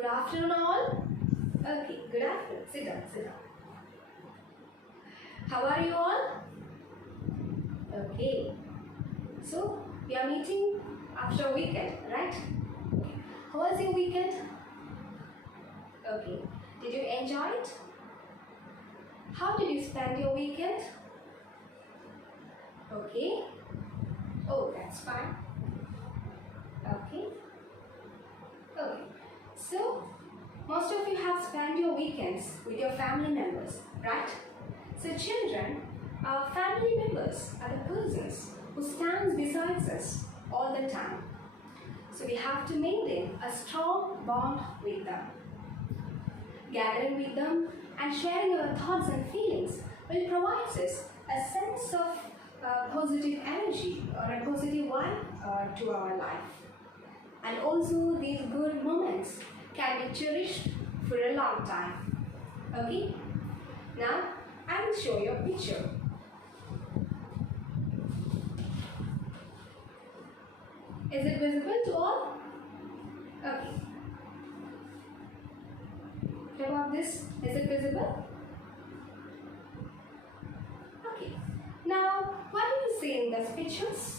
Good afternoon all. Okay, good afternoon. Sit down, sit down. How are you all? Okay. So, we are meeting after a weekend, right? Okay. How was your weekend? Okay. Did you enjoy it? How did you spend your weekend? Okay. Oh, that's fine. Okay. Okay. So, most of you have spent your weekends with your family members, right? So, children, our family members are the persons who stands beside us all the time. So, we have to maintain a strong bond with them. Gathering with them and sharing our thoughts and feelings will provide us a sense of positive energy or a positive vibe to our life. And also these good moments can be cherished for a long time. Okay? Now, I will show you a picture. Is it visible to all? Okay. What about this? Is it visible? Okay. Now, what do you see in these pictures?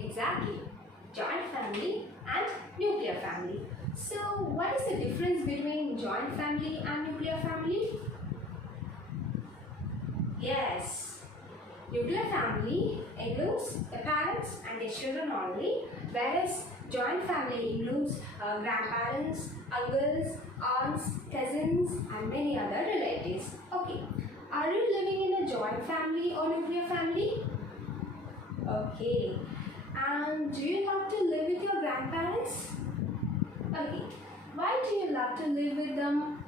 Exactly. Joint family and nuclear family. So, what is the difference between joint family and nuclear family? Yes. Nuclear family includes the parents and their children only, whereas joint family includes grandparents, uncles, aunts, cousins and many other relatives. Okay. Are you living in a joint family or nuclear family? Okay. And do you love to live with your grandparents? Okay. Why do you love to live with them?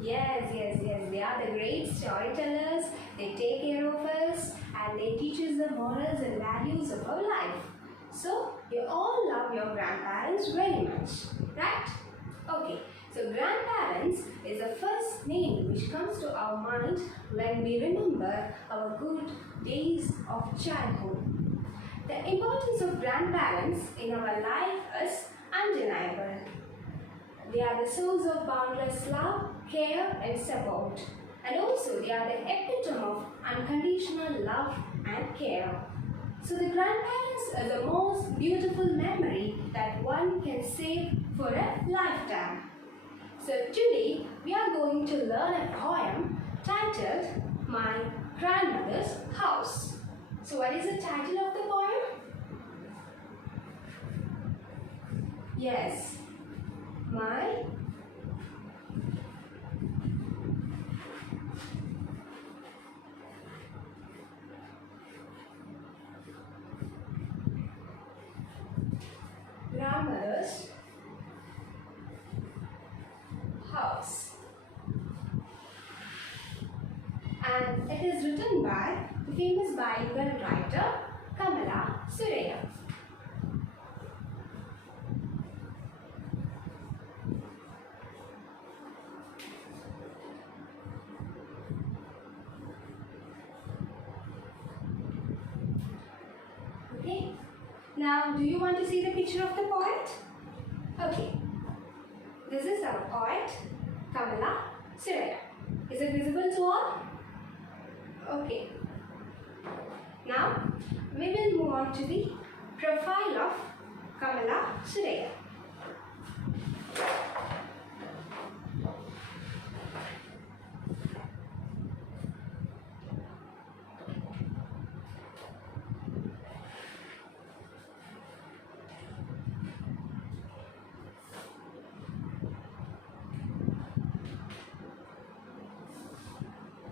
Yes. They are the great storytellers. They take care of us and they teach us the morals and values of our life. So, you all love your grandparents very much, right? Okay. So, grandparents is the first name which comes to our mind when we remember our good days of childhood. The importance of grandparents in our life is undeniable. They are the source of boundless love, care and support. And also they are the epitome of unconditional love and care. So the grandparents are the most beautiful memory that one can save for a lifetime. So today we are going to learn a poem titled My Grandmother's House. So what is the title of the poem? Yes, My Grandmother's House. And it is written by the famous bilingual writer Kamala Suraya. Okay. Now, do you want to see the picture of the poet? Okay. This is our poet Kamala Suraya. Is it visible to all? Okay. Now, we will move on to the profile of Kamala Suraya.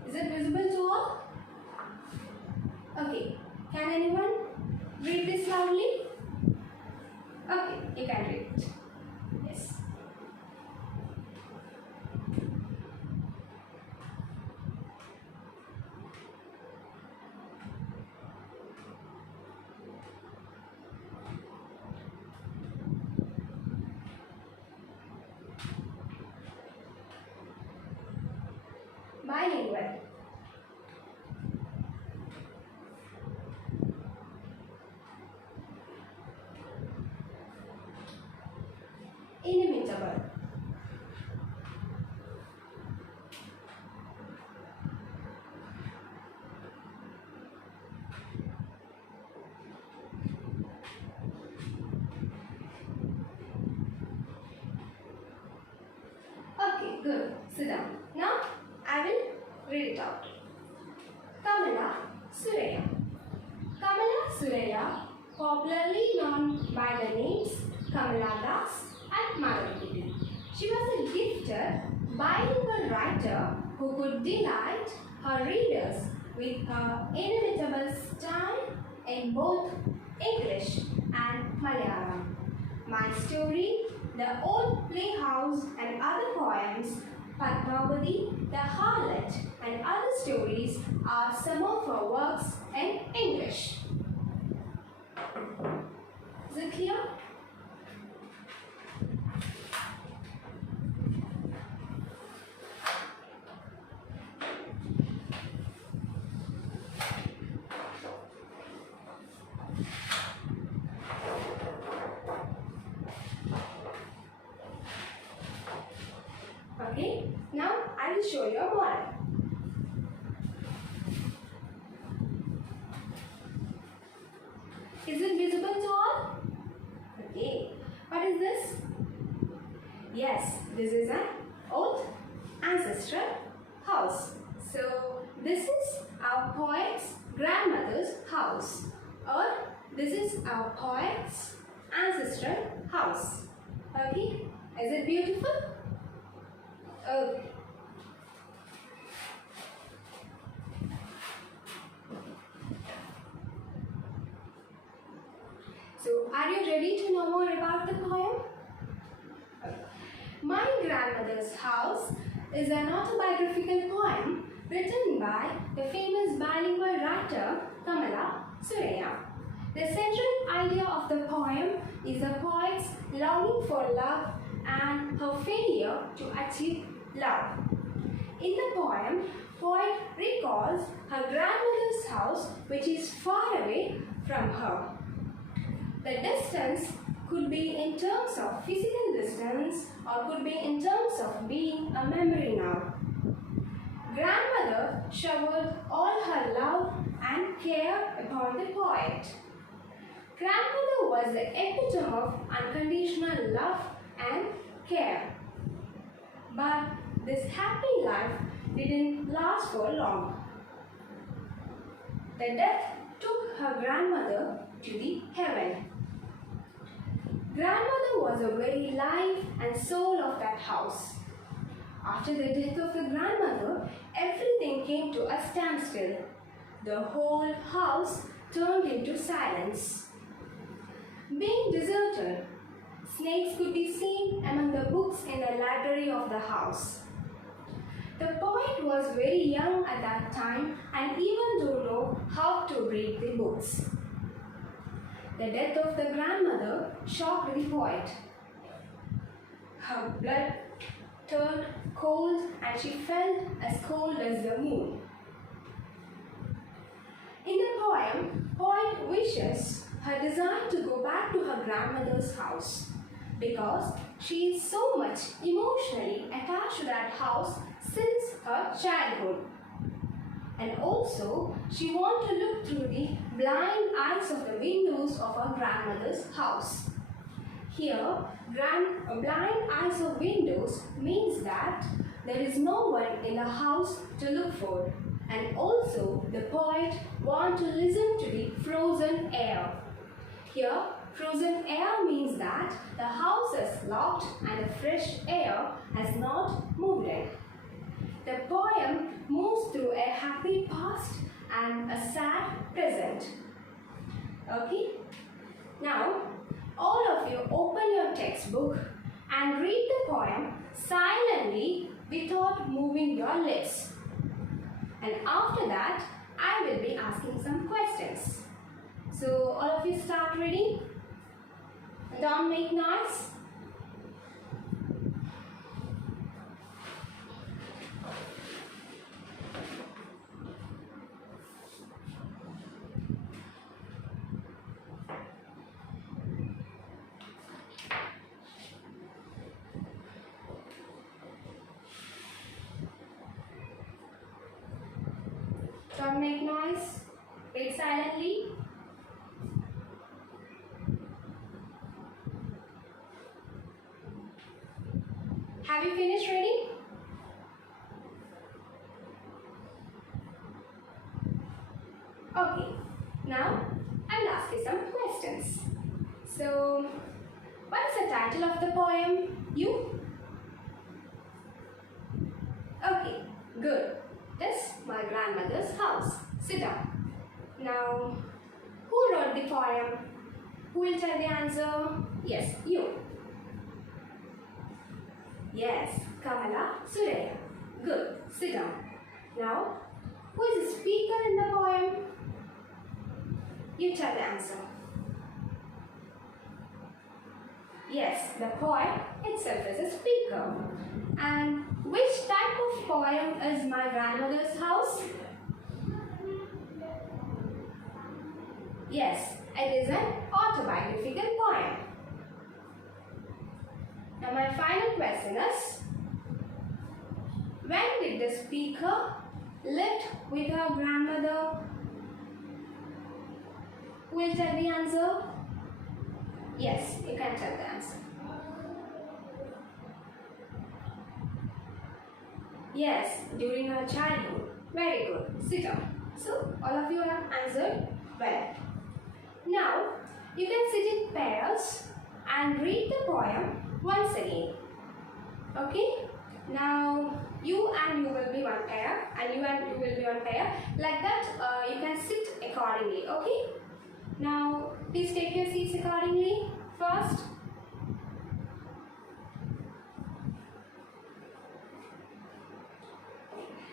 Is it visible to all? Okay. Can anyone read this loudly? Okay, you can read it. Yes. Bilingual. popularly known by the names Kamala Das and Madhavpuri. She was a gifted, bilingual writer who could delight her readers with her inimitable style in both English and Malayalam. My Story, The Old Playhouse and Other Poems, Padmavati, The Harlot and Other Stories are some of her works in English. Is it clear? Okay, now I will show you a model. Is it visible to all? Okay, what is this? Yes, this is an old ancestral house. So, this is our poet's grandmother's house, or this is our poet's ancestral house. Okay, is it beautiful? Okay. So, are you ready to know more about the poem? My Grandmother's House is an autobiographical poem written by the famous bilingual writer Kamala Suraya. The central idea of the poem is the poet's longing for love and her failure to achieve love. In the poem, poet recalls her grandmother's house which is far away from her. The distance could be in terms of physical distance or could be in terms of being a memory now. Grandmother showered all her love and care upon the poet. Grandmother was the epitome of unconditional love and care. But this happy life didn't last for long. The death took her grandmother to the heaven. Grandmother was the very life and soul of that house. After the death of the grandmother, everything came to a standstill. The whole house turned into silence. Being deserted, snakes could be seen among the books in the library of the house. The poet was very young at that time and even don't know how to read the books. The death of the grandmother shocked the poet. Her blood turned cold and she felt as cold as the moon. In the poem, poet wishes her desire to go back to her grandmother's house because she is so much emotionally attached to that house since her childhood. And also, she wants to look through the blind eyes of the windows of her grandmother's house. Here, blind eyes of windows means that there is no one in the house to look for. And also, the poet wants to listen to the frozen air. Here, frozen air means that the house is locked and the fresh air has not moved in. The poem moves through a happy past and a sad present. Okay? Now, all of you open your textbook and read the poem silently without moving your lips. And after that, I will be asking some questions. So, all of you start reading. Don't make noise. Don't make noise. Read silently. Have you finished reading? Okay. Now, I will ask you some questions. the title of the poem? You? Okay, good. This my grandmother's house. Sit down. Now, who wrote the poem? Who will tell the answer? Yes, you. Yes, Kamala Suraya. Good. Sit down. Now, who is the speaker in the poem? You tell the answer. Yes, the poem itself is a speaker. And which type of poem is my grandmother's house? Yes, it is an autobiographical poem. Now my final question is, when did the speaker live with her grandmother? Who will tell the answer? Yes, you can tell the answer. Yes, during her childhood. Very good. Sit down. So, all of you have answered well. Now, you can sit in pairs and read the poem once again. Okay? Now, you and you will be one pair and you will be one pair. Like that, you can sit accordingly. Okay? Now, please take your seats accordingly. First,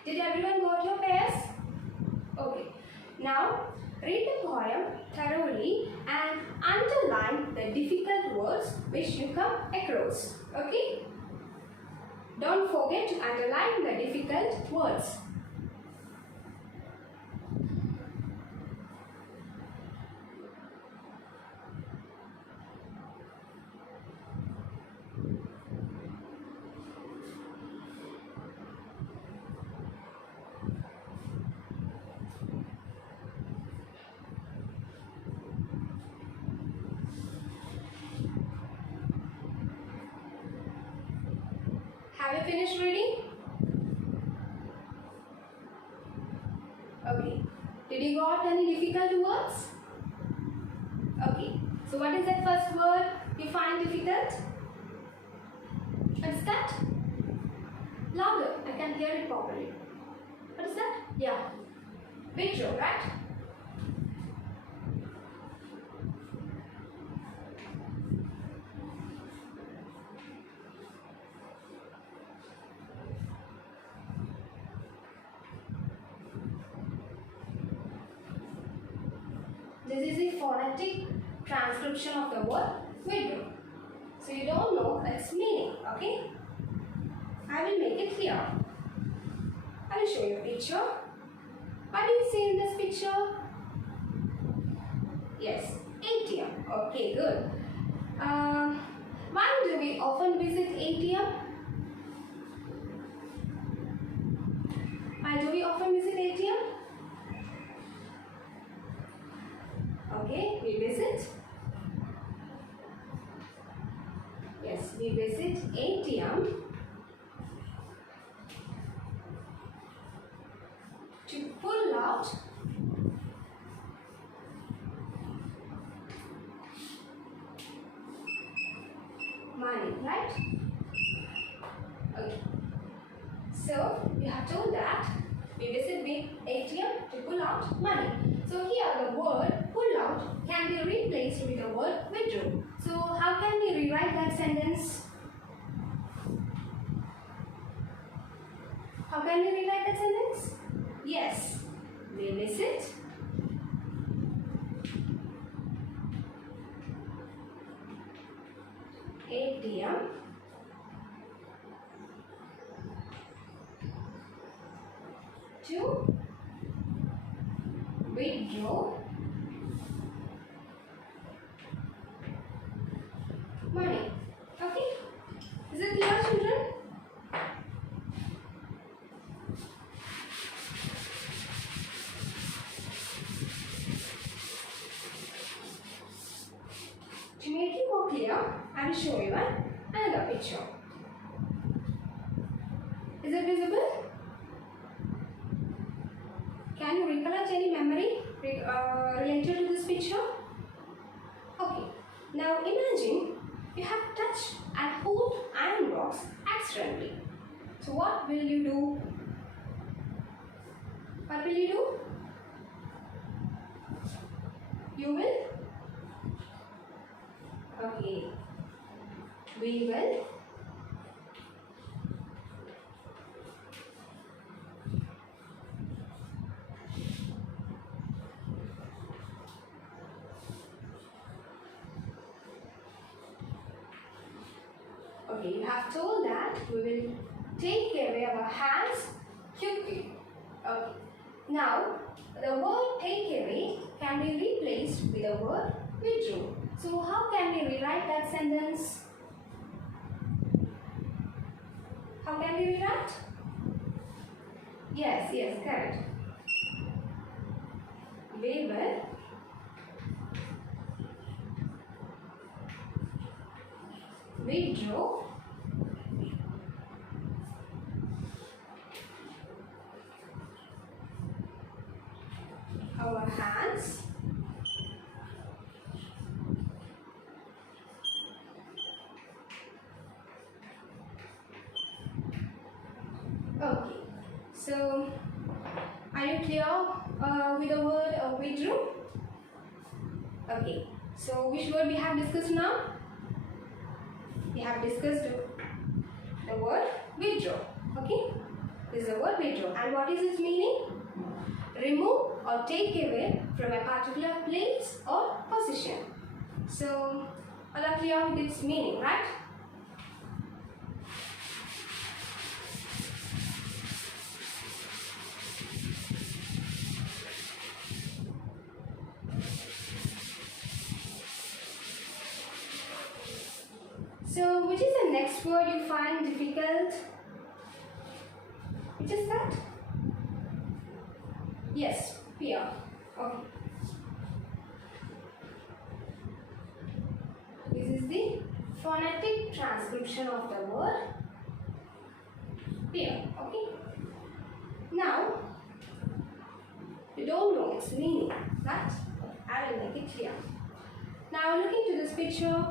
did everyone got your pairs? Okay. Now, read the poem thoroughly and underline the difficult words which you come across. Okay? Don't forget to underline the difficult words. Have you finished reading? Okay. Did you got any difficult words? Okay. So what is that first word you find difficult? What is that? Louder. I can hear it properly. What is that? Yeah. Withdraw, right? This is a phonetic transcription of the word withdraw. So you don't know its meaning, okay? I will make it clear. I will show you a picture. What do you see in this picture? Yes, ATM. Okay, good. Why do we often visit ATM? Why do we often visit ATM? Okay, we visit. Yes, we visit ATM to pull out money, right? Okay. So, we have told that we visit the ATM to pull out money. So, here the word pull out can be replaced with the word withdraw. So, how can we rewrite that sentence? How can we rewrite that sentence? Yes, we visit ATM to withdraw money. Okay? Is it clear, children? To make it more clear, I will show you another picture. Is it visible? Can you recollect any memory related to this picture? Okay. Now imagine you have touched and pulled iron rods accidentally. So what will you do? What will you do? You will? Okay. We will Okay, you have told that we will take away our hands quickly. Okay. Now, the word take away can be replaced with the word withdrew. So, how can we rewrite that sentence? How can we rewrite? Yes, correct. We will withdraw our hands Okay. So, are you clear with the word withdrew? Okay. So, which word we have discussed now? We have discussed the word withdraw. Okay. This is the word withdraw. And what is its meaning? Remove or take away from a particular place or position. So, all are clear with its meaning, right? So, which is the next word you find difficult? Which is that? Yes, fear. Okay. This is the phonetic transcription of the word fear. Okay. Now, you don't know its meaning, right? I will make it clear. Now, look into this picture.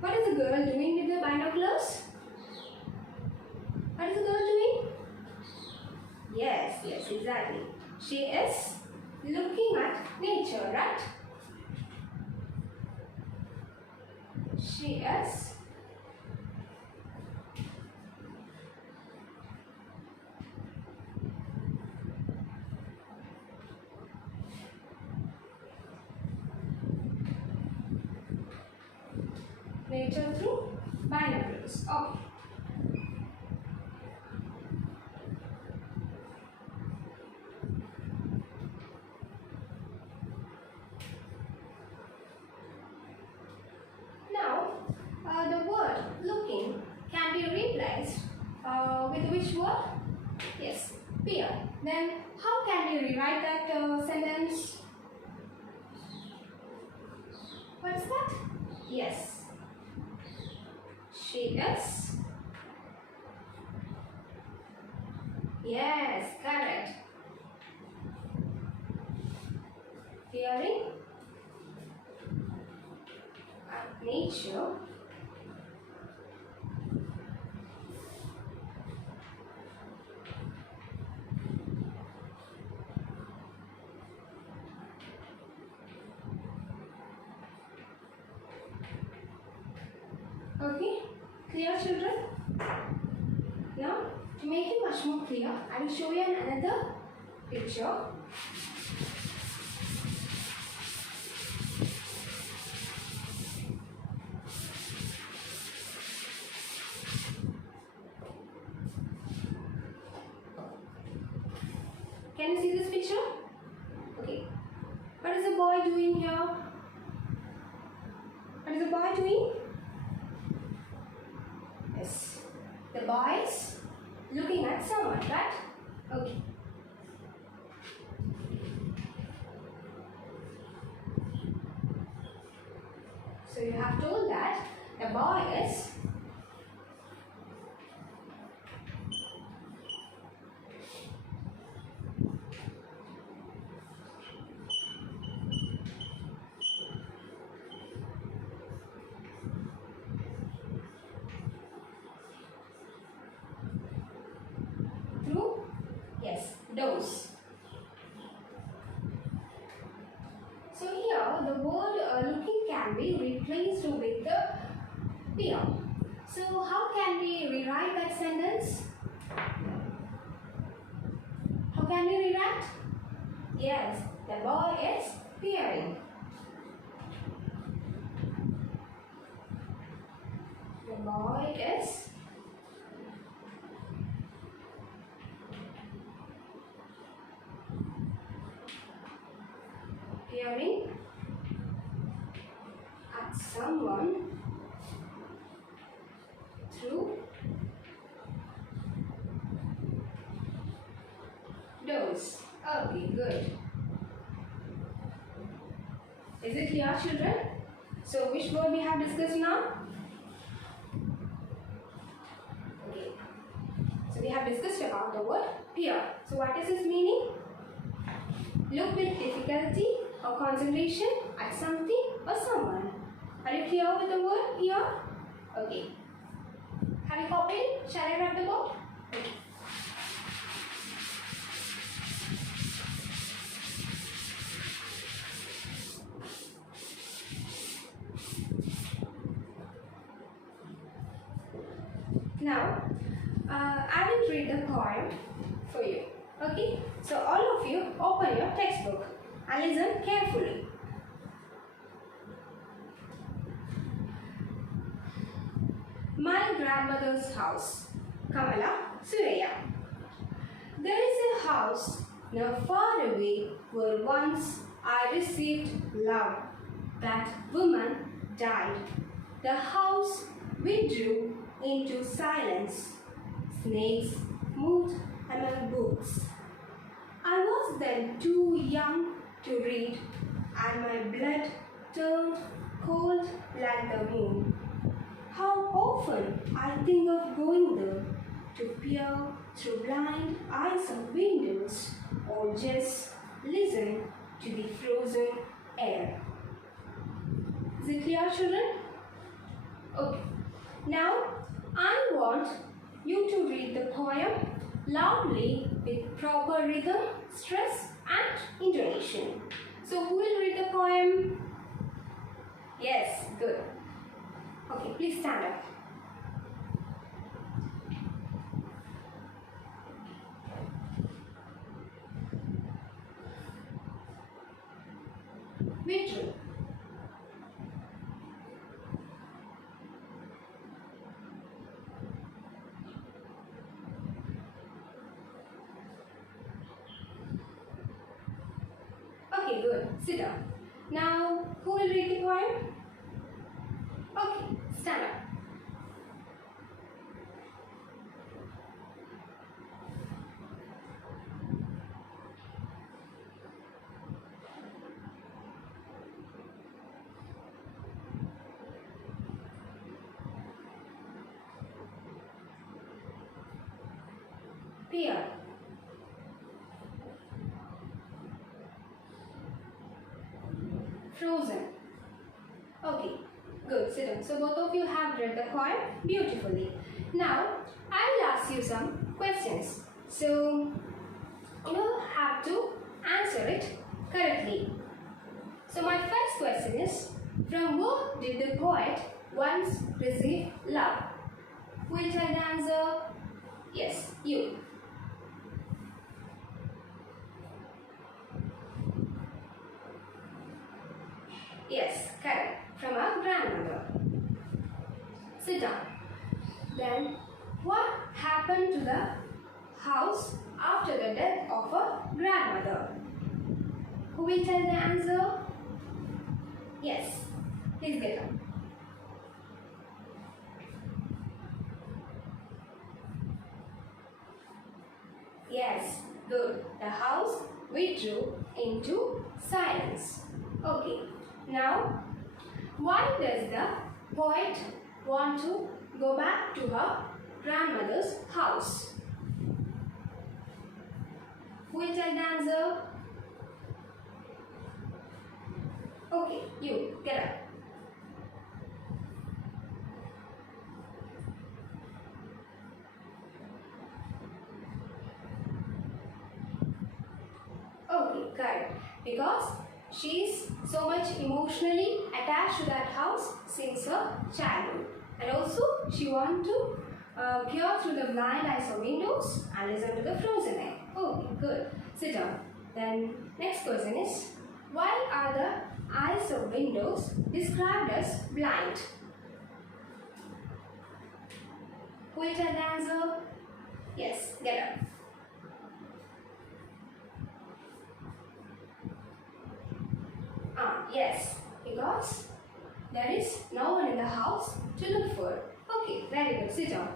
What is the girl doing with the binoculars? What is the girl doing? Yes, exactly. She is looking at nature, right? She is nature through binoculars. Okay. The word looking can be replaced with which word? Yes, peer. Then how can we rewrite that sentence? What is that? Yes. She is. Yes, correct. Peering at nature. Okay, clear children? Now, to make it much more clear, I will show you another picture. Can you see this picture? Okay. What is the boy doing here? What is the boy doing? Yes. The boy is looking at someone, right? Okay. So you have told that the boy is Dose. So here the word looking can be replaced with the peer. So how can we rewrite that sentence? How can we rewrite? Yes, the boy is peering. The boy is peering at someone through doors. Okay, good. Is it clear, children? So which word we have discussed now? Okay. So we have discussed about the word peer. So what is its meaning? Look with difficulty or concentration at something or someone. Are you clear with the word peer? Okay. Have you copied? Shall I write the board? Okay. Now, I will read the poem for you. Okay? So all of you open your textbook and listen carefully. My grandmother's house. Kamala Suraya. There is a house not far away where once I received love. That woman died. The house withdrew into silence. Snakes moved among books. I was then too young to read, and my blood turned cold like the moon. How often I think of going there to peer through blind eyes of windows or just listen to the frozen air. Is it clear, children? Okay. Now, I want you to read the poem loudly with proper rhythm, stress and intonation. So, who will read the poem? Yes, good. Okay, please stand up. Withdrew. Okay, good. Sit down. Now, who will read the poem? Okay, stand up. Peer. Frozen. Okay, good. Sit down. So both of you have read the poem beautifully. Now, I will ask you some questions. So, you have to answer it correctly. So my first question is, from whom did the poet once receive love? Who will tell the answer? Yes, you. Yes, correct. From our grandmother. Sit down. Then, what happened to the house after the death of a grandmother? Who will tell the answer? Yes, please get up. Yes, good. The house withdrew into silence. Okay, now why does the poet want to go back to her grandmother's house? Who will tell the answer? Okay, you get up. She is so much emotionally attached to that house since her childhood. And also she wants to peer through the blind eyes of windows and listen to the frozen air. Okay, good. Sit down. Then next question is, why are the eyes of windows described as blind? Who will tell the answer? Yes, get up. Yes, because there is no one in the house to look for. Okay, very good. Sit down.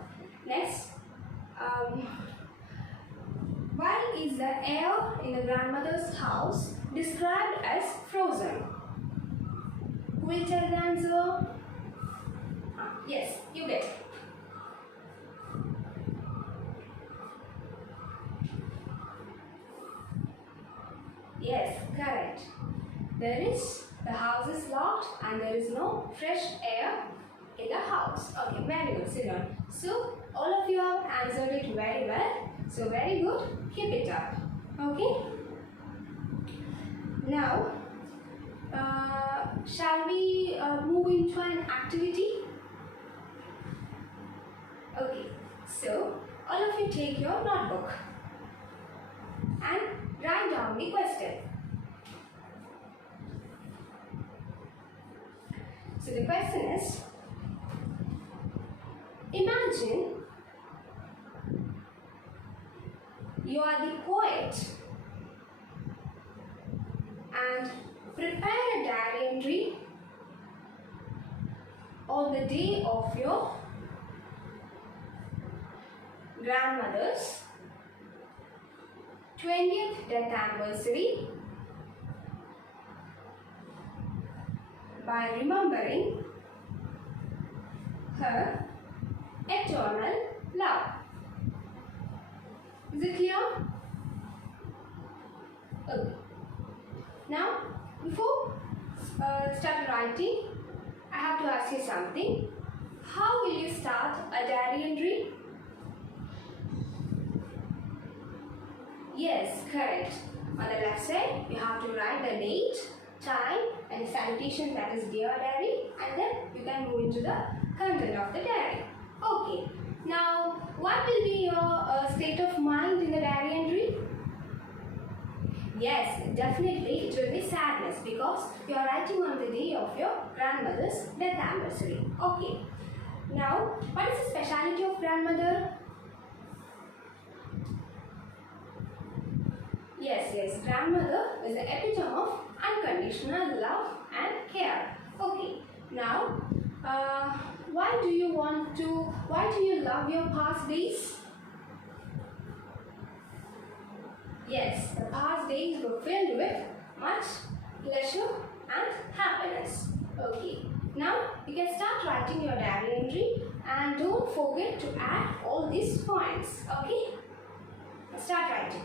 Next, why is the air in the grandmother's house described as frozen? Who will tell the answer? Yes, you get it. Yes, correct. The house is locked and there is no fresh air in the house. Okay, very good. Sit down. So, all of you have answered it very well. So, very good. Keep it up. Okay. Now, shall we move into an activity? Okay. So, all of you take your notebook and write down the question. So the question is, imagine you are the poet and prepare a diary entry on the day of your grandmother's 20th death anniversary by remembering her eternal love. Is it clear? Okay. Now, before start writing, I have to ask you something. How will you start a diary entry? Yes, correct. On the left side, you have to write the date, time and salutation, that is dear diary, and then you can move into the content of the diary. Okay. Now, what will be your state of mind in the diary entry? Yes, definitely it will be sadness because you are writing on the day of your grandmother's death anniversary. Okay. Now, what is the speciality of grandmother? Yes, grandmother is the epitome of unconditional love and care. Okay, now, why do you love your past days? Yes, the past days were filled with much pleasure and happiness. Okay, now you can start writing your diary entry and don't forget to add all these points. Okay, start writing.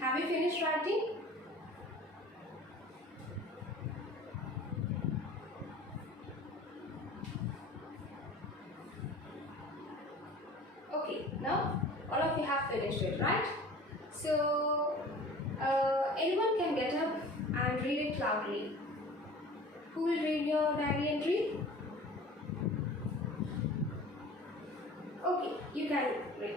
Have you finished writing? Okay, now all of you have finished it, right? So, anyone can get up and read it loudly. Who will read your diary entry? Okay, you can read.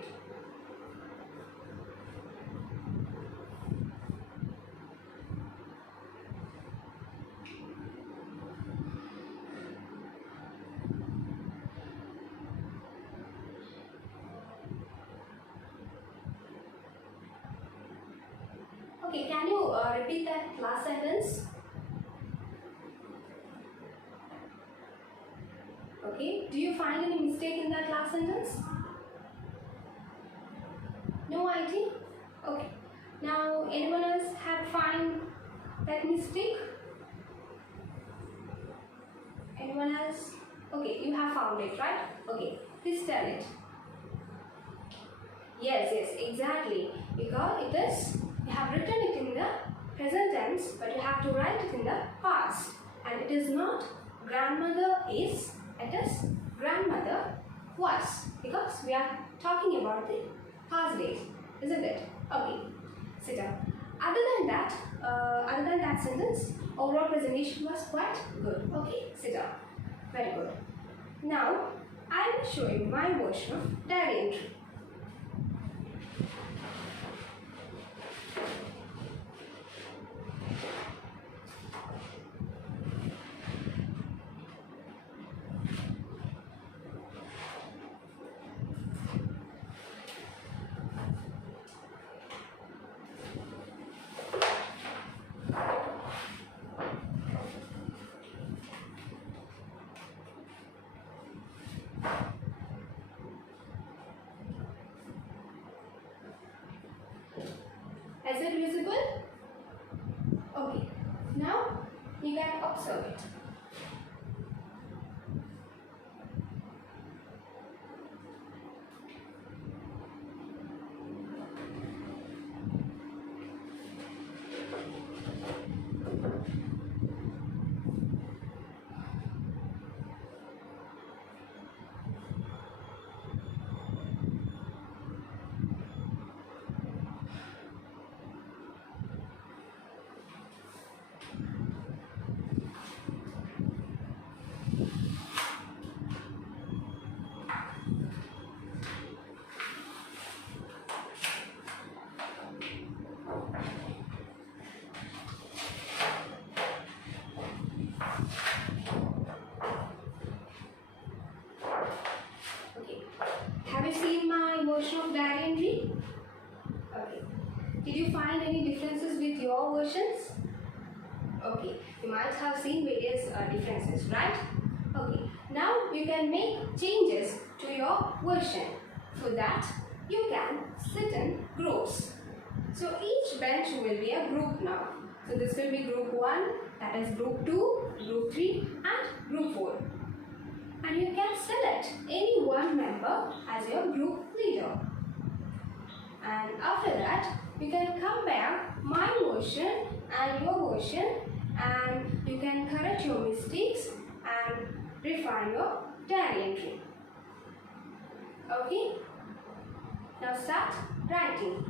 Okay, can you repeat that last sentence? Okay, do you find any mistake in that last sentence? No idea? Okay. Now, anyone else have find that mistake? Anyone else? Okay, you have found it, right? Okay, please tell it. Yes, exactly. Because it is, you have written it in the present tense, but you have to write it in the past. And it is not grandmother is, it is grandmother was. Because we are talking about the past days, isn't it? Okay, sit down. Other than that sentence, overall presentation was quite good. Okay, sit down. Very good. Now, I will show you my version of diary entry. Is it visible? Okay. Now you can observe it. Have you seen my version of diary entry? Okay. Did you find any differences with your versions? Okay. You might have seen various differences, right? Okay. Now you can make changes to your version. For that, you can sit in groups. So each bench will be a group now. So this will be group 1, that is group 2, group 3 and group 4. And you can select any one member as your group leader. And after that, you can compare my version and your version, and you can correct your mistakes and refine your diary entry. Okay? Now start writing.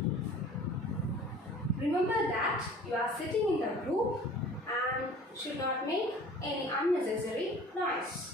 Remember that you are sitting in the group and should not make any unnecessary noise.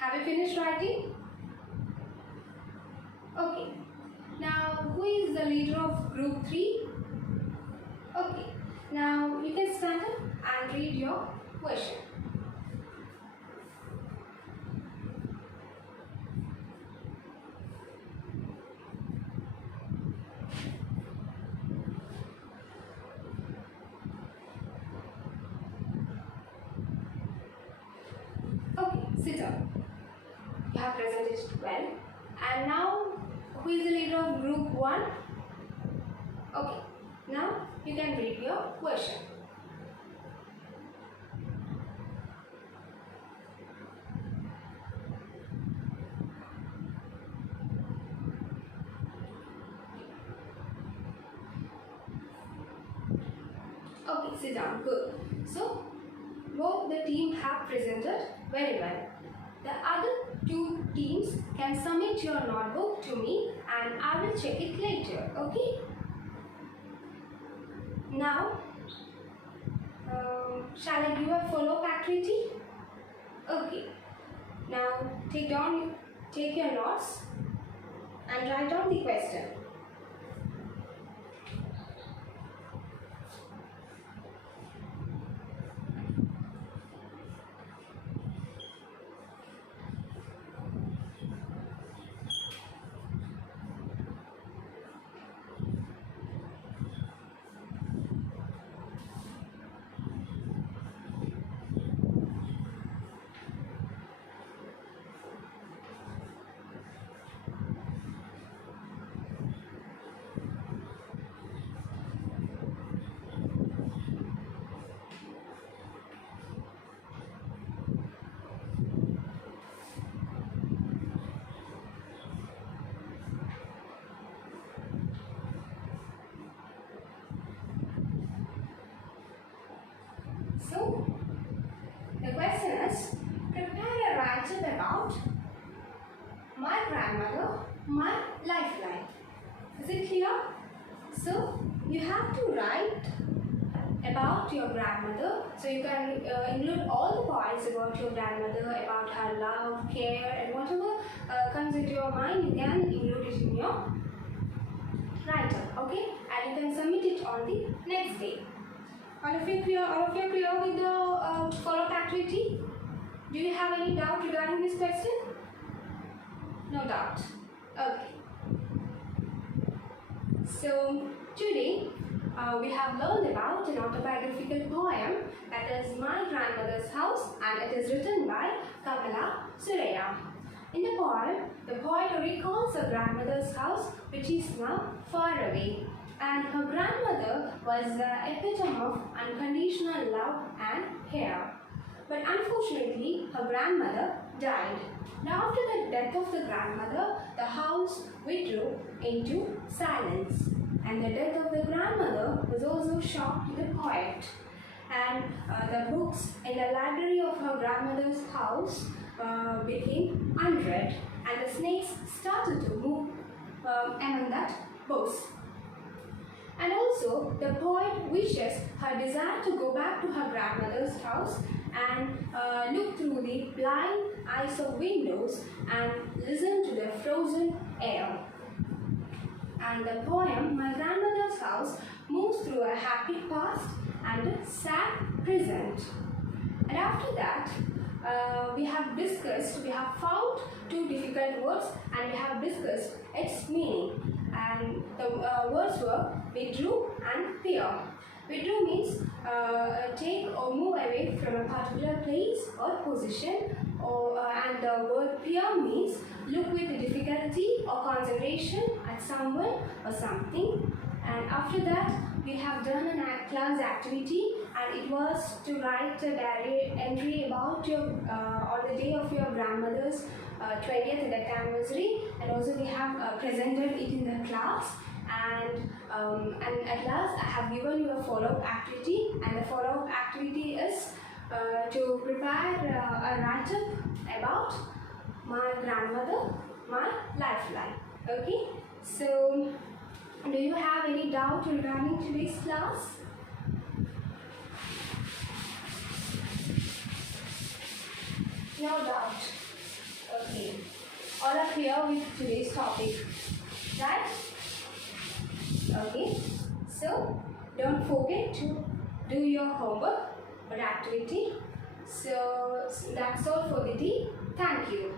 Have you finished writing? Okay. Now, who is the leader of group 3? Okay. Now, you can stand up and read your question. Okay, sit up. You have presented it well. And now, who is the leader of group 1? Okay, now you can read your question. sit down. Good. So both the team have presented very well. The other two teams can submit your notebook to me and I will check it later. Okay? Now, shall I give a follow-up activity? Okay. Now take your notes and write down the question. So, the question is, prepare a write-up about my grandmother, my lifeline. Is it clear? So, you have to write about your grandmother. So, you can include all the points about your grandmother, about her love, care, and whatever comes into your mind, you can include it in your write-up. Okay? And you can submit it on the next day. All of you clear with the follow-up activity? Do you have any doubt regarding this question? No doubt. Okay. So today we have learned about an autobiographical poem that is My Grandmother's House, and it is written by Kamala Suraya. In the poem, the poet recalls her grandmother's house which is now far away. And her grandmother was the epitome of unconditional love and care. But unfortunately, her grandmother died. Now, after the death of the grandmother, the house withdrew into silence. And the death of the grandmother was also shocked to the poet. And the books in the library of her grandmother's house became unread. And the snakes started to move among that books. And also, the poet wishes her desire to go back to her grandmother's house and look through the blind eyes of windows and listen to the frozen air. And the poem, My Grandmother's House, moves through a happy past and a sad present. And after that, we have found two difficult words and we have discussed its meaning. And the words were withdrew and peer. Withdrew means take or move away from a particular place or position, and the word peer means look with difficulty or concentration at someone or something. And after that, we have done a class activity, and it was to write a diary entry about your on the day of your grandmother's 20th death anniversary, and also we have presented it in the class. And at last I have given you a follow-up activity, and the follow-up activity is to prepare a write-up about my grandmother, my lifeline. Okay, so do you have any doubt regarding today's class? No doubt. Okay, all are clear with today's topic, right? Okay, so don't forget to do your homework or activity. So that's all for the day. Thank you.